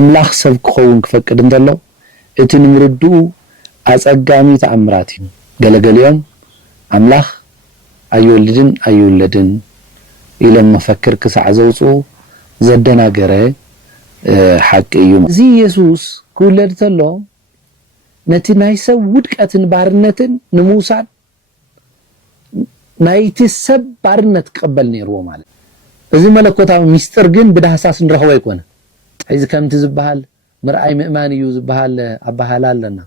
አምላኽ ሰብ ክኸውን ክፈቅድ እንተሎ እቲ ንምርድኡ አጸጋሚ ተአምራት እዩ ገለገሊኦም አምላኽ አይወልድን ኢሎም መፈክር ክሳዕ ዘውጽኡ ዘደናገረ ሓቂ እዩ እዚ ኢየሱስ ክውለድ ተሎ ነቲ ናይ ሰብ ውድቀትን ባርነትን ንምውሳድ ናይቲ ሰብ ባርነት ክቅበል ነይርዎ ማለት እዚ መለኮታዊ ሚስጥር ግን ብዳህሳስ ንረኽቦ ኣይኮነ እዚ ከምቲ ዝበሃል ምርአይ ምእማን እዩ ዝበሃል አባሃል ኣለና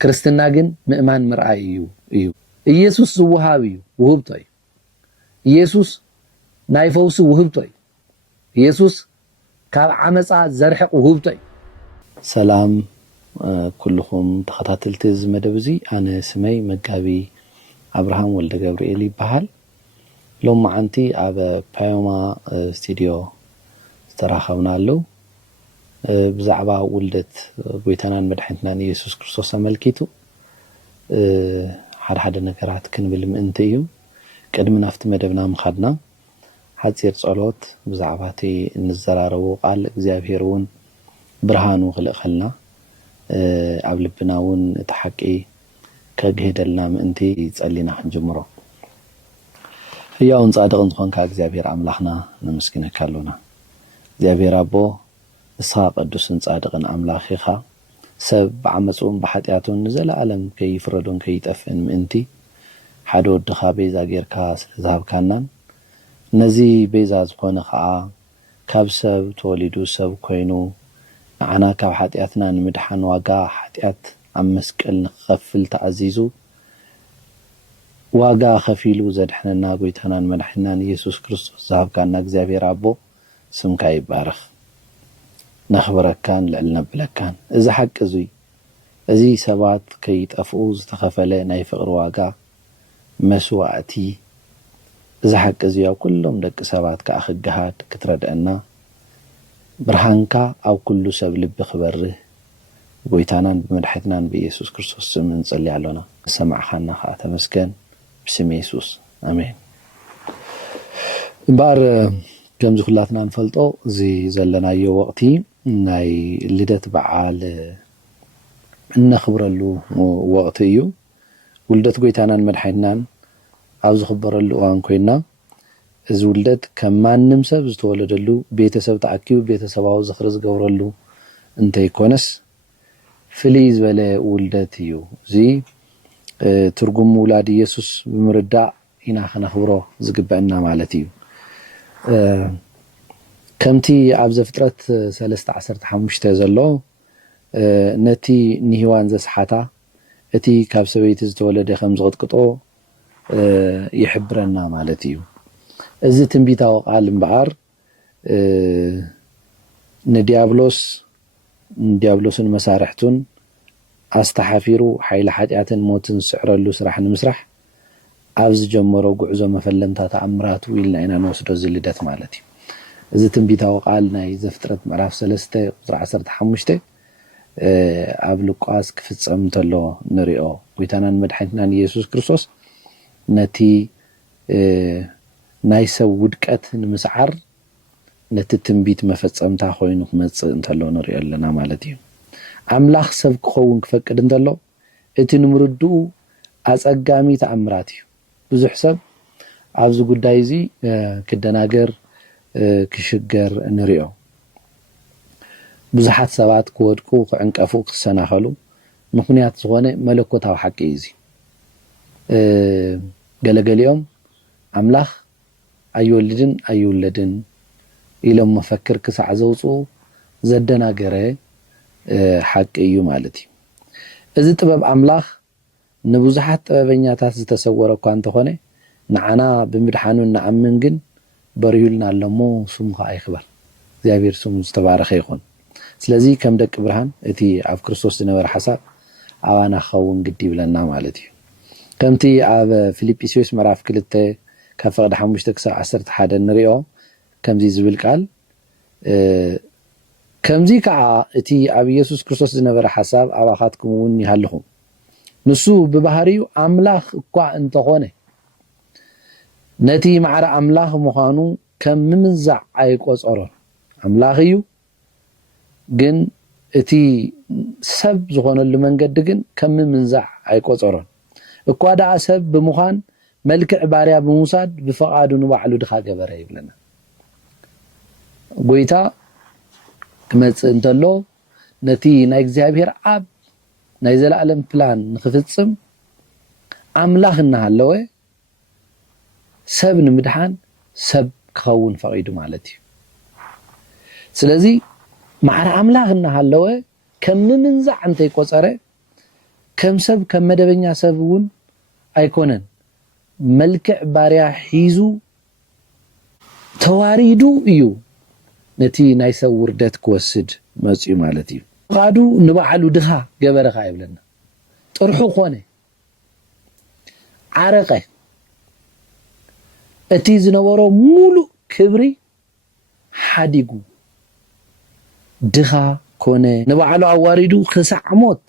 ክርስትና ግን ምእማን ምርአይ እዩ ኢየሱስ ዝወሃብ እዩ ውህብቶ እዩ ኢየሱስ ናይ ፈውሲ ውህብቶ እዩ ኢየሱስ ካብ ዓመፃ ዘርሕቕ ውህብቶ እዩ ሰላም ኩልኩም ተኸታተልቲ ዝመደብ እዚ ኣነ ስመይ መጋቢ አብርሃም ወልደ ገብርኤል ይበሃል ሎም ማዓንቲ ኣብ ፓዮማ ስቱዲዮ ዝተራኸብና ኣለው ብዛዕባ ውልደት ጎይታናን መድሓኒትናን ኢየሱስ ክርስቶስ ኣመልኪቱ ሓደ ነገራት ክንብል ምእንቲ እዩ ቅድሚ ናፍቲ መደብና ምኻድና ሓፂር ጸሎት ብዛዕባ እቲ እንዘራረቡ ቃል እግዚአብሔር እውን ብርሃኑ ክልእኸልና ኣብ ልብና እውን እቲ ሓቂ ከግህደልና ምእንቲ ጸሊና ክንጅምሮ ሕያውን ጻድቕን ዝኾንካ እግዚአብሔር ኣምላኽና ነመስግነካ ኣለና እግዚአብሔር ኣቦ ንስኻ ቅዱስን ጻድቕን ኣምላኽ ኢኻ ሰብ ብዓመፁን ብሓጢኣቱን ንዘለኣለም ከይፍረዱን ከይጠፍእን ምእንቲ ሓደ ወድኻ ቤዛ ጌርካ ስለዝሃብካናን ነዚ ቤዛ ዝኾነ ከዓ ካብ ሰብ ተወሊዱ ሰብ ኮይኑ ንዓና ካብ ሓጢኣትና ንምድሓን ዋጋ ሓጢኣት ኣብ መስቀል ንኽኸፍል ተኣዚዙ ዋጋ ከፊሉ ዘድሕነና ጎይታናን መድሓኒትናን ኢየሱስ ክርስቶስ ዝሃብካና እግዚአብሔር ኣቦ ስምካ ይባረኽ ነኽብረካን ልዕል ነብለካን እዚ ሓቂ እዙይ እዚ ሰባት ከይጠፍኡ ዝተኸፈለ ናይ ፍቕሪ ዋጋ መስዋዕቲ እዚ ሓቂ እዙይ ኣብ ኩሎም ደቂ ሰባት ከዓ ክገሃድ ክትረድአና ብርሃንካ ኣብ ኩሉ ሰብ ልቢ ክበርህ ጎይታናን ብመድሓኒትናን ብኢየሱስ ክርስቶስ ስም እንጸልይ ኣለና ሰማዕኻና ከዓ ተመስገን بسم يسوع امين بار كم زخلاتنا نفلطو زي زلنايو وقتي ناي لدت بعال نخبرلو وقتيو ولدت ጎይታናን መድሓኒትናን ኣብ ዝኽበረሉ እዋን ኮይና እዚ ውልደት ከማንም ሰብ ዝተወለደሉ ቤተሰብ ተኣኪቡ ቤተሰባዊ ዝኽሪ ዝገብረሉ እንተይኮነስ ፍልይ ዝበለ ውልደት እዩ እዚ ትርጉም ውላድ ኢየሱስ ብምርዳእ ኢና ክነኽብሮ ዝግበአና ማለት እዩ ከምቲ ኣብ ዘፍጥረት 3:15 ዘሎ ነቲ ንህዋን ዘስሓታ እቲ ካብ ሰበይቲ ዝተወለደ ከም ዝቕጥቅጦ ይሕብረና ማለት እዩ እዚ ትንቢታዊ ቃል እምበኣር ንዲያብሎስን መሳርሕቱን ኣስተሓፊሩ ሓይሊ ሓጢኣትን ሞትን ስዕረሉ ስራሕ ንምስራሕ ኣብ ዝጀመሮ ጉዕዞ መፈለምታ ተኣምራቱ ኢልና ኢና ንወስዶ ዝልደት ማለት እዩ እዚ ትንቢታዊ ቃል ናይ ዘፍጥረት ምዕራፍ 3 ቁጥሪ 15 ኣብ ሉቃስ ክፍጸም ተሎ ንሪኦ ጎይታናን መድሓኒትናን ኢየሱስ ክርስቶስ ነቲ ናይ ሰብ ውድቀት ንምስዓር ነቲ ትንቢት መፈጸምታ ኮይኑ ክመጽእ እንተሎ ንሪኦ ኣለና ማለት እዩ አምላኽ ሰብ ክኸውን ክፈቅድ እንተሎ እቲ ንምርድኡ አጸጋሚ ተአምራት እዩ ብዙሕ ሰብ ኣብዚ ጉዳይ እዚ ክደናገር ክሽገር ንሪኦ ብዙሓት ሰባት ክወድቁ ክዕንቀፉ ክሰናኸሉ ምክንያት ዝኾነ መለኮታዊ ሓቂ እዩ እዚ ገለገሊኦም አምላኽ አይወልድን ኢሎም መፈክር ክሳዕ ዘውጽኡ ዘደናገረ ሓቂ እዩ ማለት እዩ እዚ ጥበብ አምላኽ ንብዙሓት ጥበበኛታት ዝተሰወረ እኳ እንተኾነ ንዓና ብምድሓኑ ንኣምን ግን በሪሁልና ኣለሞ ስሙ ከዓ ይኽበር እግዚአብሔር ስሙ ዝተባረኸ ይኹን ስለዚ ከም ደቂ ብርሃን እቲ ኣብ ክርስቶስ ዝነበረ ሓሳብ ኣባና ክኸውን ግዲ ይብለና ማለት እዩ ከምቲ ኣብ ፊልጵስዩስ ምዕራፍ 2 ካብ ፈቅዲ 5 ክሳብ 11 ንሪኦ ከምዚ ዝብል ቃል ከምዚ ከዓ እቲ ኣብ ኢየሱስ ክርስቶስ ዝነበረ ሓሳብ ኣባኻትኩም እውን ይሃልኹም ንሱ ብባህሪው አምላኽ እኳ እንተኾነ ነቲ ማዕረ አምላኽ ምዃኑ ከም ምምዛዕ ኣይቆፀሮን አምላኽ እዩ ግን እቲ ሰብ ዝኾነሉ መንገዲ ግን ከም ምንዛዕ ኣይቆፀሮን እኳ ደኣ ሰብ ብምዃን መልክዕ ባርያ ብምውሳድ ብፈቃዱ ንባዕሉ ድኻ ገበረ ይብለና ጎይታ ክመጽእ እንተሎ ነቲ ናይ እግዚአብሔር አብ ናይ ዘለዓለም ፕላን ንኽፍጽም አምላኽ እናሃለወ ሰብ ንምድሓን ሰብ ክኸውን ፈቂዱ ማለት እዩ ስለዚ ማዕረ አምላኽ እናሃለወ ከም ምንዛዕ እንተይቆፀረ ከም ሰብ ከም መደበኛ ሰብ እውን ኣይኮነን መልክዕ ባርያ ሒዙ ተዋሪዱ እዩ ነቲ ናይ ሰብ ውርደት ክወስድ መጽኡ ማለት እዩ ፈቃዱ ንባዕሉ ድኻ ገበረኻ ይብለና ጥርሑ ኮነ ዓረቀ እቲ ዝነበሮ ሙሉእ ክብሪ ሓዲጉ ድኻ ኮነ ንባዕሉ ኣዋሪዱ ክሳዕ ሞት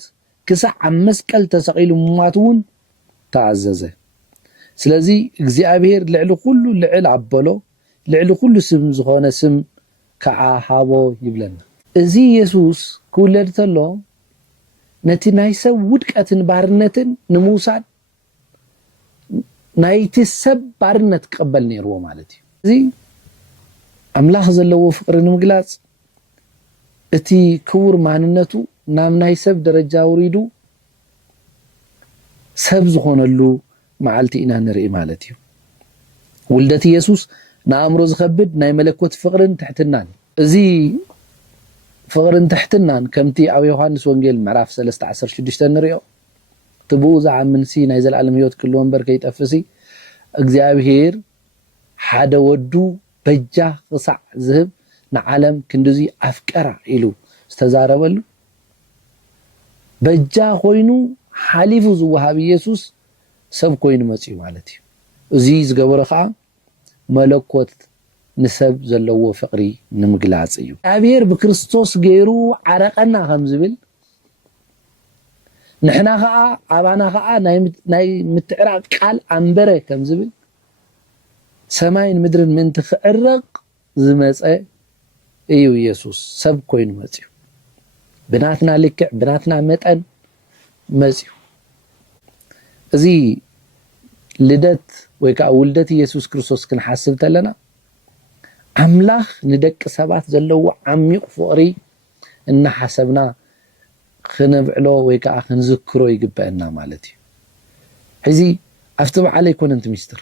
ክሳዕ ኣብ መስቀል ተሰቂሉ ምማት እውን ተኣዘዘ ስለዚ እግዚአብሔር ልዕሊ ኩሉ ልዕል ኣበሎ ልዕሊ ኩሉ ስም ዝኾነ ስም ከዓ ሃቦ ይብለና እዚ ኢየሱስ ክውለድ ተሎ ነቲ ናይ ሰብ ውድቀትን ባርነትን ንምውሳድ ናይቲ ሰብ ባርነት ክቅበል ነይርዎ ማለት እዩ እዚ ኣምላኽ ዘለዎ ፍቅሪ ንምግላጽ እቲ ክቡር ማንነቱ ናብ ናይ ሰብ ደረጃ ውሪዱ ሰብ ዝኾነሉ መዓልቲ ኢና ንርኢ ማለት እዩ ውልደት ኢየሱስ ንኣእምሮ ዝከብድ ናይ መለኮት ፍቅርን ትሕትናን እዚ ፍቅርን ትሕትናን ከምቲ ኣብ ዮሐንስ ወንጌል ምዕራፍ 3:16 ንሪኦ ትብኡ ዝዓምንሲ ናይ ዘለዓለም ህይወት ክህልዎ እምበር ከይጠፍሲ እግዚአብሔር ሓደ ወዱ በጃ ክሳዕ ዝህብ ንዓለም ክንድዚ ኣፍቀራ ኢሉ ዝተዛረበሉ በጃ ኮይኑ ሓሊፉ ዝወሃብ ኢየሱስ ሰብ ኮይኑ መጽኡ ማለት እዩ እዚ ዝገበረ ከዓ መለኮት ንሰብ ዘለዎ ፍቅሪ ንምግላጽ እዩ እግዚአብሔር ብክርስቶስ ገይሩ ዓረቀና ከም ዝብል ንሕና ከዓ ኣባና ከዓ ናይ ምትዕራቅ ቃል ኣንበረ ከም ዝብል ሰማይን ምድርን ምእንቲ ክዕረቅ ዝመፀ እዩ ኢየሱስ ሰብ ኮይኑ መጽኡ ብናትና ልክዕ ብናትና መጠን መጽኡ እዚ ልደት ወይ ከዓ ውልደት ኢየሱስ ክርስቶስ ክንሓስብ ተለና አምላኽ ንደቂ ሰባት ዘለዎ ዓሚቕ ፍቅሪ እናሓሰብና ክንብዕሎ ወይ ከዓ ክንዝክሮ ይግበአና ማለት እዩ ሕዚ ኣብቲ በዓል ኣይኮነን እቲ ሚስጥር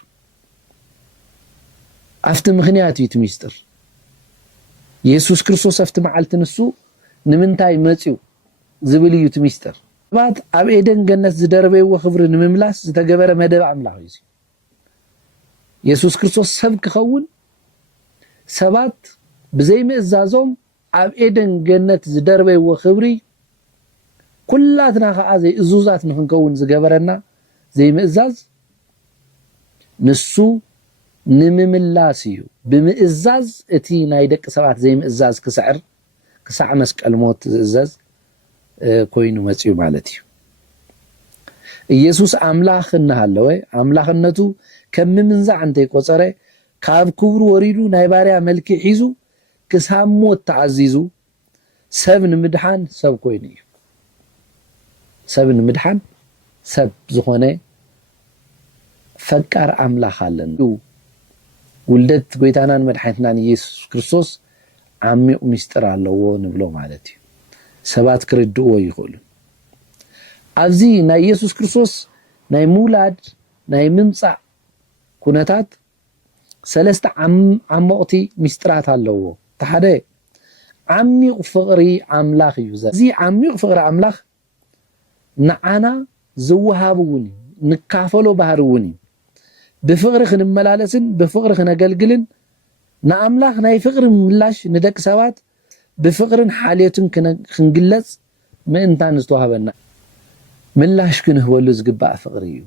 ኣብቲ ምክንያት እዩ እቲ ሚስጥር ኢየሱስ ክርስቶስ ኣብቲ መዓልቲ ንሱ ንምንታይ መጽኡ ዝብል እዩ እቲ ሚስጥር ሰባት ኣብ ኤደን ገነት ዝደረበይዎ ክብሪ ንምምላስ ዝተገበረ መደብ ኣምላኽ እዩ ኢየሱስ ክርስቶስ ሰብ ክኸውን ሰባት ብዘይ ምእዛዞም ኣብ ኤደን ገነት ዝደረበይዎ ክብሪ ኩላትና ከዓ ዘይእዙዛት ንክንከውን ዝገበረና ዘይምእዛዝ ንሱ ንምምላስ እዩ ብምእዛዝ እቲ ናይ ደቂ ሰባት ዘይምእዛዝ ክስዕር ክሳዕ መስቀል ሞት ዝእዘዝ ኮይኑ መጽኡ ማለት እዩ ኢየሱስ አምላኽ እናሃለወ አምላኽነቱ ከም ምንዛዕ እንተይቆፀረ ካብ ክብሩ ወሪዱ ናይ ባርያ መልክዕ ሒዙ ክሳብ ሞት ተዓዚዙ ሰብ ንምድሓን ሰብ ኮይኑ እዩ ሰብ ንምድሓን ሰብ ዝኾነ ፈቃር አምላኽ አለን ውልደት ጎይታናን መድሓኒትናን ኢየሱስ ክርስቶስ ዓሚቕ ምስጢር ኣለዎ ንብሎ ማለት እዩ ሰባት ክርድእዎ ይኽእሉ ኣብዚ ናይ ኢየሱስ ክርስቶስ ናይ ምውላድ ናይ ምምጻእ ኩነታት ሰለስተ ዓመቕቲ ምስጢራት ኣለዎ እቲ ሓደ ዓሚቕ ፍቅሪ አምላኽ እዩ እዚ ዓሚቕ ፍቅሪ አምላኽ ንዓና ዝወሃብ እውን ንካፈሎ ባህሪ እውን ብፍቅሪ ክንመላለስን ብፍቅሪ ክነገልግልን ንአምላኽ ናይ ፍቅሪ ምላሽ ንደቂ ሰባት ብፍቅርን ሓልዮትን ክንግለጽ ምእንታን ዝተዋሃበና ምላሽ ክንህበሉ ዝግባእ ፍቅሪ እዩ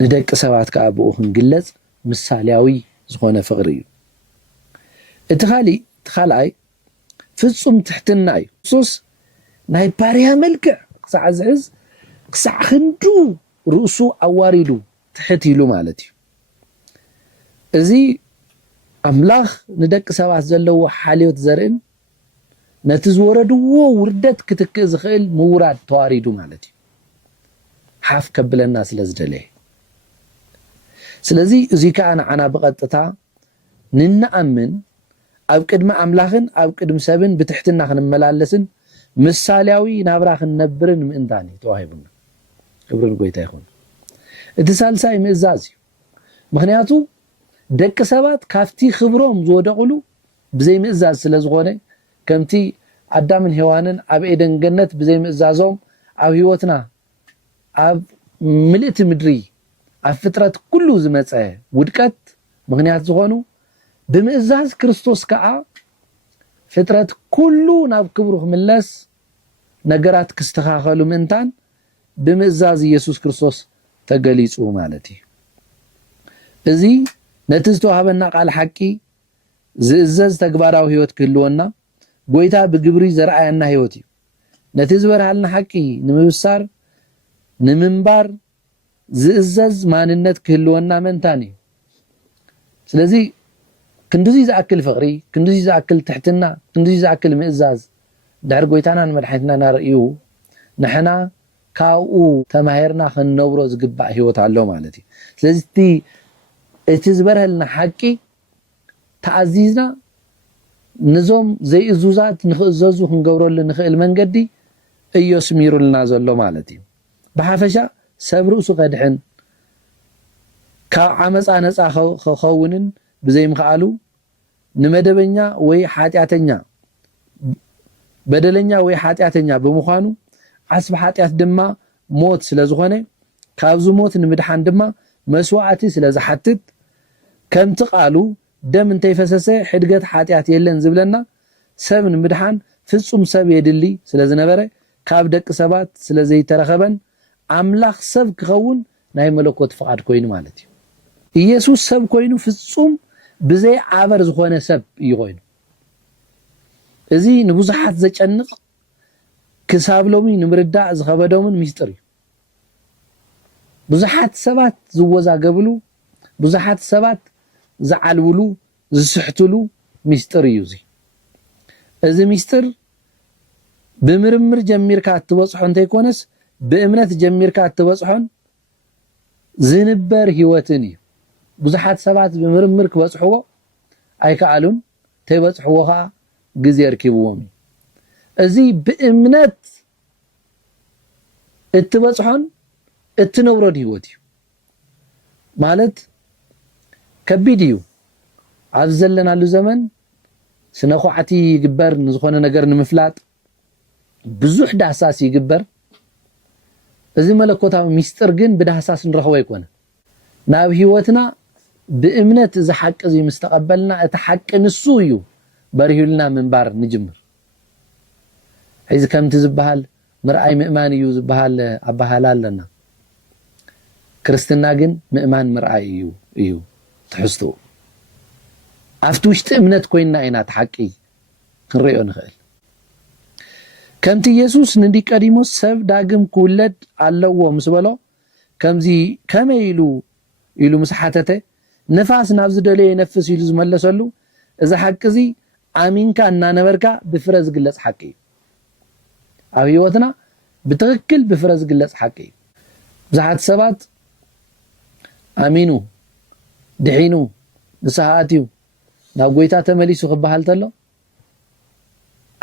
ንደቂ ሰባት ከዓ ብኡ ክንግለጽ ምሳሌያዊ ዝኾነ ፍቅሪ እዩ እቲ ካልኣይ ፍጹም ትሕትና እዩ ክርስቶስ ናይ ባርያ መልክዕ ክሳዕ ዝሕዝ ክሳዕ ክንዱ ርእሱ ኣዋሪዱ ትሕት ኢሉ ማለት እዩ እዚ አምላኽ ንደቂ ሰባት ዘለዎ ሓልዮት ዘርእን نتزوردو وردت كتكز خيل موراد تواريدو مالتي حاف كبل الناس لزدليه سلازي زيكا أنا بقطتا ننأمن أب قدم أملاخن أب قدم سبن بتحتنا خن ملالسن مسالياوي نابرا خن نبرن مئنتاني توهيبنا كبرن قويتا يخون اتسالساي مئزازي مخنياتو دك سبات كافتي خبروم زودقلو بزي مئزاز سلازغوني كمتي عدامن هوانن أب إيدن جنت بزي مئزازوم أب هيوتنا أب ملئت مدري أب فترة كله زمتساه ودكت مغنيات زغونو بمئزاز كريستوس كعا فترة كله ناب كبروخ ملس نقرات كستخاخلو منتان بمئزاز يسوس كريستوس تقليصو مالتي ازي نتزتو هابنا قال حكي زئزاز تقباراو هيوت كلونا قويتا بقبري زرعينا هيوتي نتزور هالنا حكي نمبسار نمنبار زئزاز ماننت كلونا من تاني سلازي كندوزي زأكل فقري كندوزي زأكل تحتنا كندوزي زأكل مئزاز دار قويتانا نمدحتنا نارئيو نحنا كاو تماهرنا خن نورو زقبع هيوت علو مالتي سلازي تي اتزبرها لنا حكي تعزيزنا نزوم زي ازوزات نخززو خنقورو لنخيل منقدي ايو سميرو لنا زلو مالتي بحافشا سبرؤسو قدحن كاو عمس آنسا خونن بزي مخالو نمدبنيا وي حاتياتنيا بدلنيا وي حاتياتنيا بمخانو عصب حاتيات دما موت سلازخونه كابزو موت نمدحان دما مسواعتي سلازحتت كم تقالو دم انت يفسسه حدقت حاتيات يلن زبلنا سب نمدحان فصوم سب يدلي سلازنبره كاب دق سبات سلازي ترخبن املاخ سب كخون ناي ملكوت فقاد كوين مالتي يسوع سب كوينو فصوم بزي عبر زخونه سب يغوين ازي نبوزحات زچنق كسابلومي نمردا زخبدومن ميستري بزحات سبات زوزا قبلو بزحات سبات زعلولو زسحتلو ميستر يوزي ازي ميستر بمرمر جميركا تبصحون تيكونس بامنت جميركا تبصحون زنبر هيوتني بزحات سبات بمرمر كبصحو ايكالون تيبصحوها غزي يركبوهم ازي بامنت اتبصحون اتنورد هيوتي مالت كبيديو عزلنا له زمن سنخوعتي يقبر نزخونه نجر نمفلاط بزح دحساس يقبر ازي ملكوتاو ميستر جن بدحساس نرخو يكون ناب هيوتنا بامنت اذا حق زي مستقبلنا اتحق نسويو بريولنا منبار نجمر اذا كم تزبحال مرأي مؤمان يو زبحال ابحال لنا كريستنا جن مؤمان مرأي يو تحستو عفتوشت امنت كوينا اينا تحقي كنريو نخيل كمتي يسوس ندي قديموس سب داغم كولد علو مسبلو كمزي كميلو يلو مسحاتته نفاس نابز دلي ينفس يلو زملسلو اذا حقزي امينكا انا نبركا بفرز غلص حقي ابيوتنا بتركل بفرز غلص حقي بزحات سبات امينو دحينو بساعاتيو ناب غويتا تمليسو خبحال تلو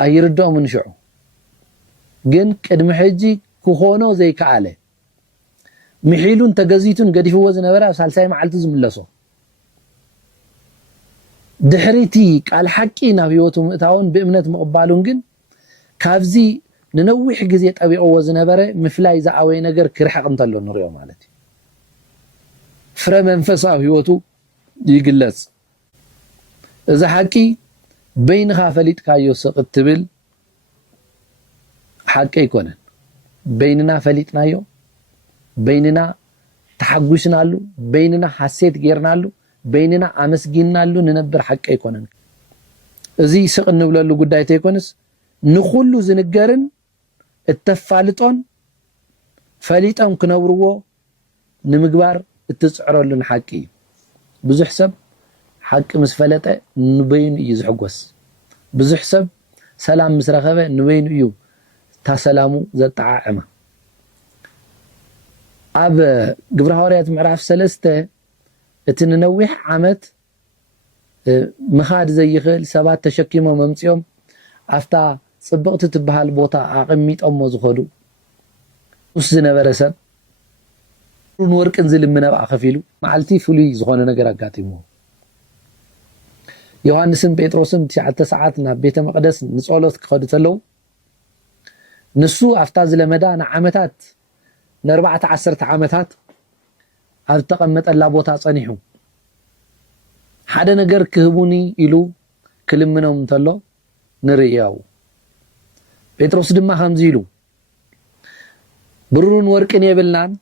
ايردو من شعو جن قدم حجي كخونو زي كعاله محيلون تغزيتون قديفو وزنبرا سالساي معلت زملسو دحريتي قال حقي نابيوتو متاون بامنت مقبالون جن كافزي ننوح غزي طبيعو وزنبرا مفلاي زعوي ነገር كرحق انتلو نريو مالتي فر منفساو هيوتو يغلص اذا حقي بينها فليت كايو سقتبل حقي يكونن بيننا فليتنايو بيننا تحغشنالو بيننا حسيت غيرنالو بيننا امسغينالو ننبر حقي يكونن ازي سق نبللو ጉዳይ ተይኮንስ ንኹሉ ዝንገርን እተፋልጦን ፈሊጦም ክነብርዎ ንምግባር እትጽዕረሉን حقي ብዙሕ ሰብ حق مس فلطه نبين يزحقوس بزح سب سلام مسرخبه نوين يو تا سلامو زطععمه اب ግብረ ሐዋርያት ምዕራፍ 3 እትንነዊሕ ዓመት ምኻድ ዘይኽእል ሰባት ተሸኪሞም መምጽኦም ኣፍታ ጽብቕቲ ትበሃል ቦታ ኣቐሚጦሞ ዝኸዱ ውስ ዝነበረ ሰብ ወርቅን ዝልምነ ኣኸፊሉ መዓልቲ ፍሉይ ዝኾነ ነገር ኣጋጢሞ ዮሐንስን ጴጥሮስን 9 ሰዓት ናብ ቤተ መቅደስ ንጸሎት ክኸዱ ተለው ንሱ ኣፍታ ዝለመዳ ንዓመታት ن14 ዓመታት ኣብ ተቐመጠላ ቦታ ጸኒሑ ሓደ ነገር ክህቡኒ ኢሉ ክልምኖም እንተሎ ንርእያው ጴጥሮስ ድማ ከምዚ ኢሉ ብሩርን ወርቅን የብልናን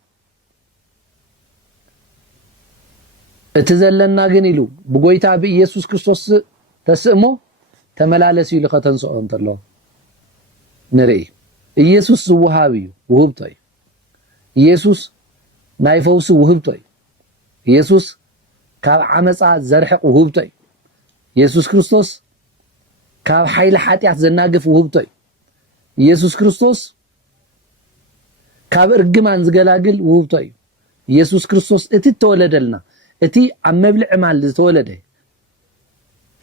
እቲ ዘለና ግን ኢሉ ብጎይታ በኢየሱስ ክርስቶስ ተስእሞ ተመላለስ ኢሉ ከተንስኦ እንተሎ ንርኢ ኢየሱስ ዝወሃብ እዩ ውህብቶ እዩ ኢየሱስ ናይ ፈውስ ውህብቶ እዩ ኢየሱስ ካብ ዓመፃ ዘርሕቕ ውህብቶ እዩ ኢየሱስ ክርስቶስ ካብ ሓይሊ ሓጢአት ዘናግፍ ውህብቶ እዩ ኢየሱስ ክርስቶስ ካብ እርግማን ዝገላግል ውህብቶ እዩ ኢየሱስ ክርስቶስ እቲ ተወለደልና እቲ ኣብ መብልዕ ማል ዝተወለደ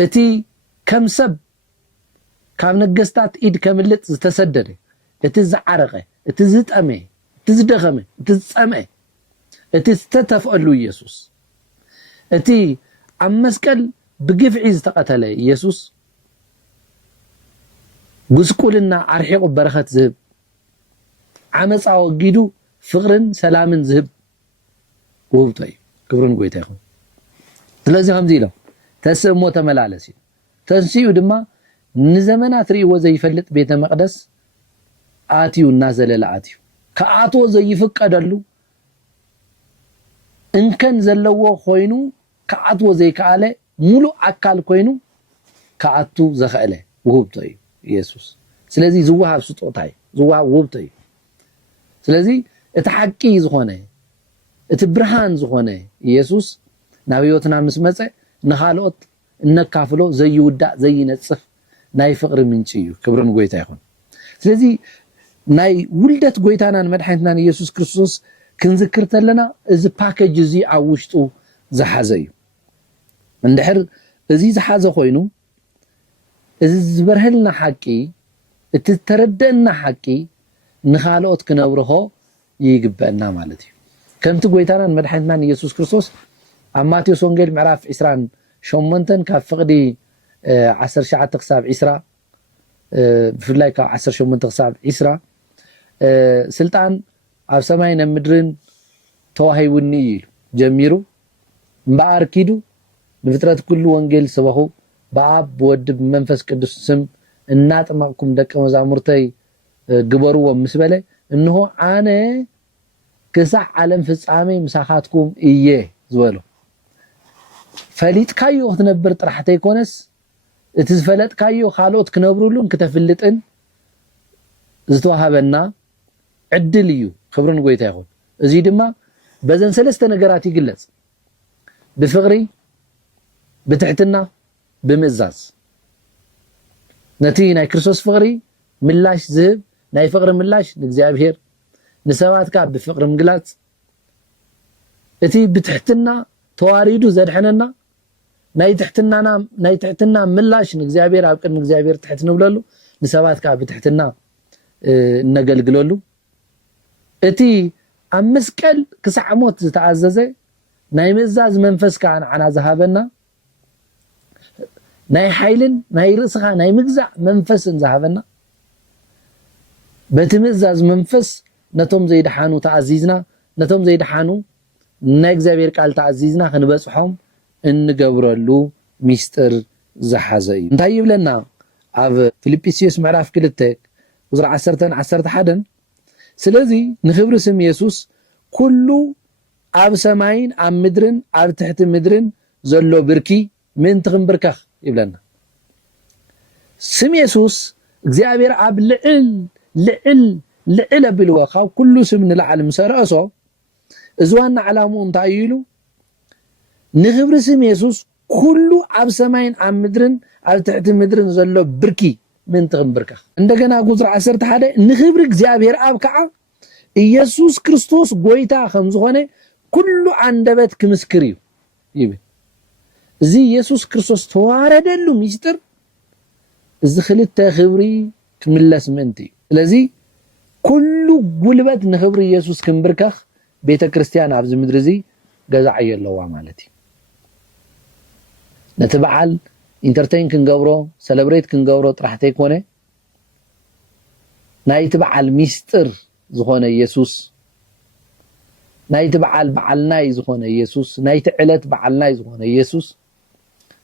እቲ ከም ሰብ ካብ ነገስታት ኢድ ከምልጥ ዝተሰደደ እቲ ዝዓረቀ እቲ ዝጠመ እቲ ዝደኸመ እቲ ዝጸምዐ እቲ ዝተተፍአሉ ኢየሱስ እቲ ኣብ መስቀል ብግፍዒ ዝተቀተለ ኢየሱስ ጉስቁልና ኣርሒቁ በረኸት ዝህብ ዓመፃ ወጊዱ ፍቅርን ሰላምን ዝህብ ውህብቶ እዩ ክብርን ጎይታ ይኹን ስለዚህ ከምዚ ኢሎም ተስእሞ ተመላለስ እዩ ተንሲኡ ድማ ንዘመናት ርእይዎ ዘይፈልጥ ቤተ መቅደስ ኣትዩ እናዘለለ ኣትዩ ከኣትዎ ዘይፍቀደሉ እንከን ዘለዎ ኮይኑ ከኣትዎ ዘይከኣለ ሙሉእ ኣካል ኮይኑ ከኣቱ ዘኽእለ ውህብቶ እዩ ኢየሱስ ስለዚህ ዝወሃብ ስጦታ እዩ ዝወሃብ ውህብቶ እዩ ስለዚህ እቲ ሓቂ ዝኾነ እቲ ብርሃን ዝኾነ ኢየሱስ ናብ ህይወትና ምስ መፀ ንኻልኦት እነካፍሎ ዘይውዳእ ዘይነጽፍ ናይ ፍቅሪ ምንጭ እዩ ክብርን ጎይታ ይኹን ስለዚህ ናይ ውልደት ጎይታናን መድሓኒትናን ኢየሱስ ክርስቶስ ክንዝክር ተለና እዚ ፓኬጅ እዚ ኣብ ውሽጡ ዝሓዘ እዩ እንድሕር እዚ ዝሓዘ ኮይኑ እዚ ዝበርህልና ሓቂ እቲ ተረደአና ሓቂ ንኻልኦት ክነብርሆ ይግበአና ማለት እዩ ከምቲ ጎይታናን መድሓኒትናን ኢየሱስ ክርስቶስ ኣብ ማቴዎስ ወንጌል ምዕራፍ 28 ካብ ፍቕዲ 19 ክሳብ 20 ብፍላይ ካብ 18 ክሳብ 20 ስልጣን ኣብ ሰማይን ኣብ ምድርን ተዋሂቡኒ ኢሉ ጀሚሩ እምበኣር ኪዱ ንፍጥረት ኩሉ ወንጌል ስበኹ ብኣብ ብወዲ ብመንፈስ ቅዱስ ስም እናጥመቕኩም ደቀ መዛሙርተይ ግበርዎም ምስ በለ እንሆ ኣነ ክሳዕ ዓለም ፍጻሜ ምሳኻትኩም እየ ዝበሎ ፈሊጥካዮ ክትነብር ጥራሕ ዘይኮነስ እቲ ዝፈለጥካዮ ካልኦት ክነብሩሉን ክተፍልጥን ዝተዋሃበና ዕድል እዩ ክብርን ጎይታ ይኹን እዚ ድማ በዘን ሰለስተ ነገራት ይግለጽ ብፍቅሪ ብትሕትና ብምእዛዝ ነቲ ናይ ክርስቶስ ፍቅሪ ምላሽ ዝህብ ናይ ፍቅሪ ምላሽ ንእግዚአብሔር ንሰባት ካብ ብፍቅሪ ምግላጽ እቲ ብትሕትና ተዋሪዱ ዘድሐነና ናይ ትሕትና ምላሽ ንእግዚአብሔር ኣብ ቅድሚ እግዚአብሔር ትሕት ንብለሉ ንሰባት ካብ ብትሕትና ነገልግለሉ እቲ ኣብ መስቀል ክሳዕ ሞት ዝተኣዘዘ ናይ ምእዛዝ መንፈስ ከዓ ንዓና ዝሃበና ናይ ሓይልን ናይ ርእስኻ ናይ ምግዛእ መንፈስን ዝሃበና በቲ ምእዛዝ መንፈስ ነቶም ዘይድሓኑ ተኣዚዝና ነቶም ዘይድሓኑ ናይ እግዚአብሔር ቃል ተኣዚዝና ክንበጽሖም እንገብረሉ ሚስጥር ዝሓዘ እዩ እንታይ ይብለና ኣብ ፊልጵስዩስ ምዕራፍ 2 ቁጥሪ 10-11 ስለዚህ ንኽብሪ ስም ኢየሱስ ኩሉ ኣብ ሰማይን ኣብ ምድርን ኣብ ትሕቲ ምድርን ዘሎ ብርኪ ምእንቲ ክንብርከኽ ይብለና ስም ኢየሱስ እግዚአብሔር ኣብ ልዕል ኣቢልዎ ካብ ኩሉ ስም ንላዕሊ ምስ ረእሶ እዚ ዋና ዓላምኡ እንታይ እዩ ኢሉ ንኽብሪ ስም ኢየሱስ ኩሉ ኣብ ሰማይን ኣብ ምድርን ኣብ ትሕቲ ምድርን ዘሎ ብርኪ من تغنبرك عندنا قزر عسرت هذا نخبر እግዚአብሔር አብ ከዓ ኢየሱስ ክርስቶስ ጎይታ ከም ዝኾነ ኩሉ አንደበት ክምስክር እዩ ይብል እዚ ኢየሱስ ክርስቶስ ተዋረደሉ ሚስጥር እዚ ክልተ ክብሪ ክምለስ ምንቲ ስለዚ ኩሉ ጉልበት ንክብሪ ኢየሱስ ክንብርከኽ ቤተክርስቲያን ኣብዚ ምድሪ እዚ ገዛዕዮ ኣለዋ ማለት እዩ ነቲ በዓል ኢንተርቴይን ክንገብሮ ሰለብሬት ክንገብሮ ጥራሕተ ይኮነ ናይቲ በዓል ሚስጥር ዝኾነ ኢየሱስ ናይቲ በዓል በዓልናይ ዝኾነ ኢየሱስ ናይቲ ዕለት በዓልናይ ዝኾነ ኢየሱስ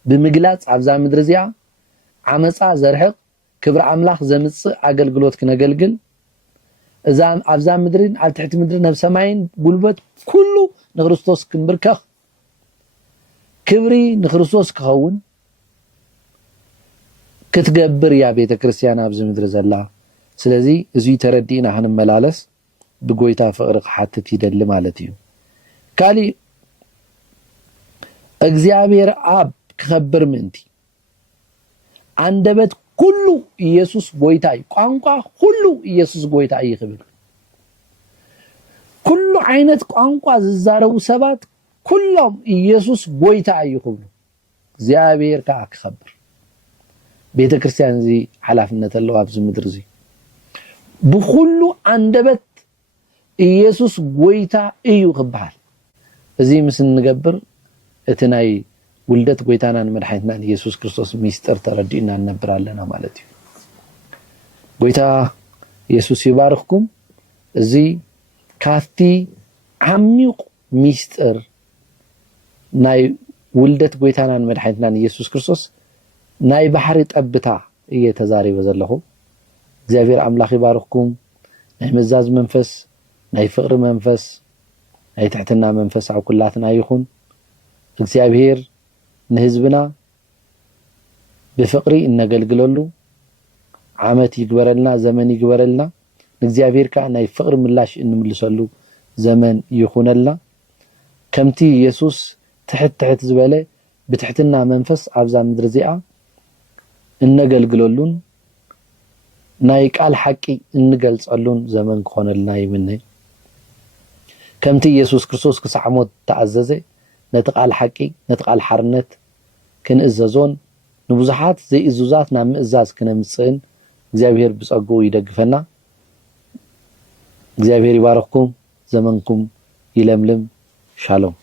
ብምግላጽ ኣብዛ ምድሪ እዚኣ ዓመፃ ዘርሕቕ ክብሪ ኣምላኽ ዘምጽእ ኣገልግሎት ክነገልግል እዛ ኣብዛ ምድሪን ኣብ ትሕቲ ምድሪ ናብ ሰማይን ጉልበት ኩሉ ንክርስቶስ ክንብርከኽ ክብሪ ንክርስቶስ ክኸውን ክትገብር ያ ቤተክርስቲያን ኣብዚ ምድሪ ዘላ ስለዚ እዙይ ተረዲእና ክንመላለስ ብጎይታ ፍቅሪ ክሓትት ይደሊ ማለት እዩ ካሊ እግዚአብሔር አብ ክኸብር ምንቲ አንደበት ኩሉ ኢየሱስ ጎይታ ቋንቋ ሁሉ ኢየሱስ ጎይታ ይኽብል ኩሉ ዓይነት ቋንቋ ዝዛረቡ ሰባት ኩሎም ኢየሱስ ጎይታ ይኽብሉ እግዚአብሔር ከዓ ክኸብር ቤተክርስቲያን እዚ ሓላፍነት ኣለዋ ኣብዚ ምድሪ እዚ ብኩሉ አንደበት ኢየሱስ ጎይታ እዩ ክበሃል እዚ ምስ ንገብር እቲ ናይ ውልደት ጎይታናን መድሓኒትናን ኢየሱስ ክርስቶስ ሚስጥር ተረዲእና ነብር ኣለና ማለት እዩ ጎይታ ኢየሱስ ይባርኽኩም እዚ ካፍቲ ዓሚቕ ሚስጥር ናይ ውልደት ጎይታናን መድሓኒትናን ኢየሱስ ክርስቶስ ናይ ባሕሪ ጠብታ እየ ተዛሪበ ዘለኹ እግዚአብሔር አምላኽ ይባርኽኩም ናይ መዛዝ መንፈስ ናይ ፍቅሪ መንፈስ ናይ ትሕትና መንፈስ ኣብ ኩላትና ይኹን እግዚአብሔር ንህዝብና ብፍቅሪ እነገልግለሉ ዓመት ይግበረልና ዘመን ይግበረልና እግዚአብሔር ከዓ ናይ ፍቅሪ ምላሽ እንምልሰሉ ዘመን ይኹነልና ከምቲ ኢየሱስ ትሕት ዝበለ ብትሕትና መንፈስ ኣብዛ ምድሪ እዚኣ እነገልግለሉን ናይ ቃል ሓቂ እንገልጸሉን ዘመን ክኾነልና ይምነ ከምቲ ኢየሱስ ክርስቶስ ክሳዕ ሞት ተኣዘዘ ነቲ ቃል ሓቂ ነቲ ቃል ሓርነት ክንእዘዞን ንብዙሓት ዘይእዙዛት ናብ ምእዛዝ ክነምጽእን እግዚአብሔር ብጸጋኡ ይደግፈና እግዚአብሔር ይባርኽኩም ዘመንኩም ይለምልም ሻሎም